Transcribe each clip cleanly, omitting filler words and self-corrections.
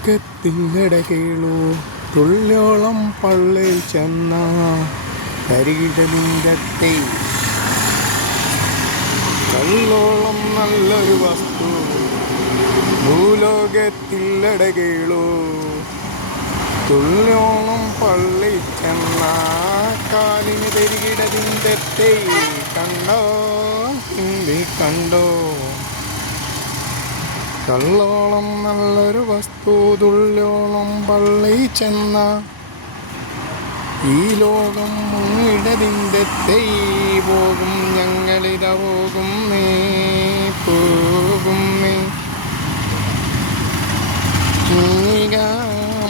ഭൂലോകത്തില്ലട കേളൂ തുള്യോളം പള്ളിയിൽ ചെന്ന കരികിടലിൻ്റെ കള്ളോളം നല്ലൊരു വസ്തു ഭൂലോകത്തില്ലട കേളൂ തുള്യോളം പള്ളി ചെന്ന കാലിന് കരികിടലിൻ്റെ കണ്ടോ ഹിന്ദി കണ്ടോ കള്ളോളം നല്ലൊരു വസ്തു തുള്യോളം പള്ളി ചെന്ന ഈ ലോകം മുങ്ങിടതിൻ്റെ പോകും ഞങ്ങളിത പോകും നീ പോകും നീ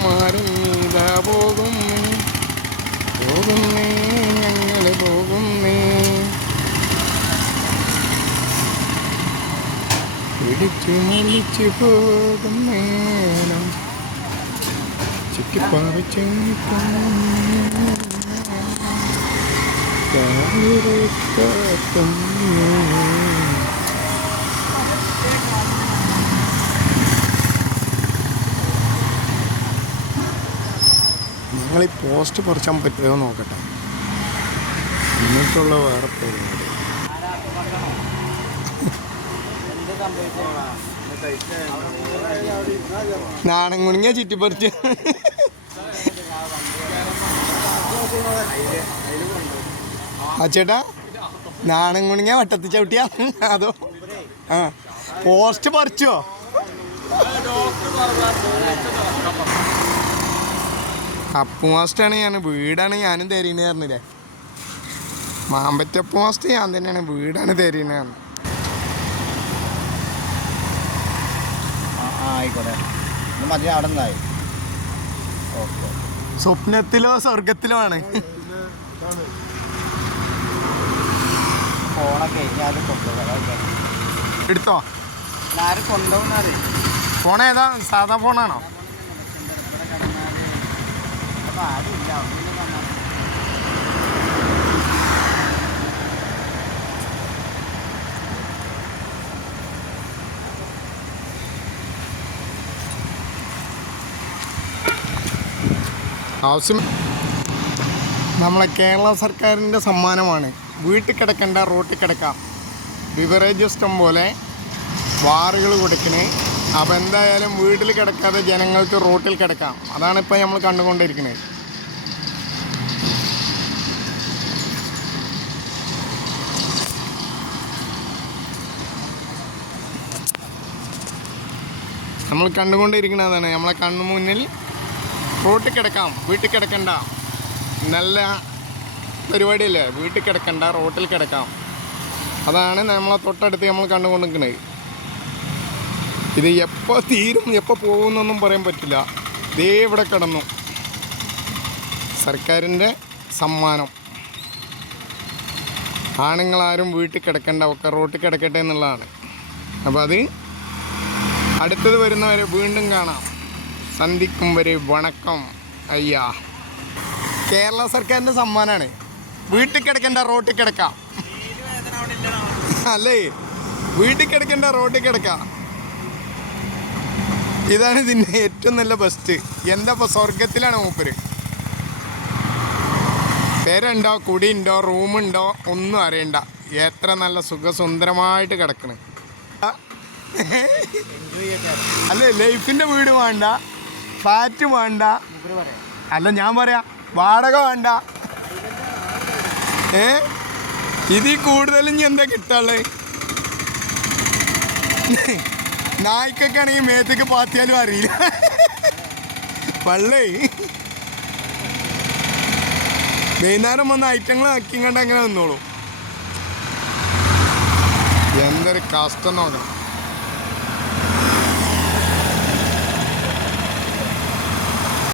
മാറിത പോകും പോകും നീ ഞങ്ങൾ പോകും നീ പിടിച്ചു മലിച്ചു പോകും നേരം ചുറ്റിപ്പാവിച്ചു ഞങ്ങളീ പോസ്റ്റ് പറിച്ചാൻ പറ്റുമോ നോക്കട്ടെ എന്നിട്ടുള്ള വേറെ പരിപാടി നാടൻ കുണിങ്ങ ചുറ്റിപ്പറിച്ച് ആ ചേട്ടാ നാടൻ കുണിങ്ങ വട്ടത്തി ചവിട്ടിയാ അതോ ആ പോസ്റ്റ് പറിച്ചോ അപ്പു മാസ്റ്റാണ് ഞാൻ വീടാണ് ഞാനും തരീന്ന് പറഞ്ഞില്ലേ മാമ്പറ്റപ്പു മാസ്റ്റ് ഞാൻ തന്നെയാണ് വീടാണ് തരീന്ന് ആയിക്കോട്ടെ മതി അവിടെ നിന്നായി ഓക്കെ സ്വപ്നത്തിലോ സ്വർഗത്തിലോ ആണ് ഫോണൊക്കെ ഞാൻ കൊണ്ടുപോകാം എടുത്തോ ആരും കൊണ്ടുപോകുന്നത് ഫോൺ ഏതാ സാധാ ഫോണാണോ അപ്പം ആരുമില്ല ആവശ്യം നമ്മളെ കേരള സർക്കാരിൻ്റെ സമ്മാനമാണ് വീട്ടിൽ കിടക്കേണ്ട റോട്ടിൽ കിടക്കാം ബിവറേജ് ഇഷ്ടം പോലെ വാറുകൾ കൊടുക്കണേ അപ്പോൾ എന്തായാലും വീട്ടിൽ കിടക്കാതെ ജനങ്ങൾക്ക് റോട്ടിൽ കിടക്കാം അതാണ് ഇപ്പോൾ നമ്മൾ കണ്ടുകൊണ്ടിരിക്കുന്നത് നമ്മൾ കണ്ടുകൊണ്ടിരിക്കുന്നതാണ് നമ്മളെ കണ്ണു മുന്നിൽ റോട്ടിൽ കിടക്കാം വീട്ടിൽ കിടക്കണ്ട നല്ല പരിപാടിയല്ലേ വീട്ടിൽ കിടക്കണ്ട റോട്ടിൽ കിടക്കാം അതാണ് നമ്മളെ തൊട്ടടുത്ത് നമ്മൾ കണ്ടുകൊണ്ടിരിക്കുന്നത് ഇത് എപ്പോൾ തീരും എപ്പോൾ പോകുമെന്നൊന്നും പറയാൻ പറ്റില്ല ദേ ഇവിടെ കിടന്നു സർക്കാരിൻ്റെ സമ്മാനം ആണുങ്ങളാരും വീട്ടിൽ കിടക്കണ്ട ഒക്കെ റോട്ടിൽ കിടക്കട്ടെ എന്നുള്ളതാണ് അപ്പോൾ അത് അടുത്തത് വരുന്നവരെ വീണ്ടും കാണാം സന്ധിക്കും വരെ വണക്കം അയ്യാ കേരള സർക്കാരിൻ്റെ സമ്മാനമാണ് വീട്ടിൽ കിടക്കേണ്ട റോട്ടിൽ കിടക്കാം അല്ലേ വീട്ടിൽ കിടക്കേണ്ട റോട്ടിൽ കിടക്കാം ഇതാണ് ഇതിൻ്റെ ഏറ്റവും നല്ല ബെസ്റ്റ് എന്താ ഇപ്പോൾ സ്വർഗത്തിലാണ് മൂപ്പര് പേരുണ്ടോ കുടിയുണ്ടോ റൂമുണ്ടോ ഒന്നും അറിയണ്ട എത്ര നല്ല സുഖസുന്ദരമായിട്ട് കിടക്കണ് അല്ലേ ലൈഫിൻ്റെ വീട് വേണ്ട ഫ്ലാറ്റ് വേണ്ട അല്ല ഞാൻ പറയാം വാടക വേണ്ട ഇതിൽ കൂടുതലും ഇനി എന്താ കിട്ടാനുള്ളത് നായ്ക്കൊക്കെ ആണെങ്കിൽ മേത്തേക്ക് പാത്തിയാലും അറിയില്ല പള്ളേ വൈകുന്നേരം വന്ന ഐറ്റങ്ങൾ ആക്കിങ്ങണ്ട് അങ്ങനെ നിന്നോളൂ എന്തൊരു കഷ്ടം നോക്കണം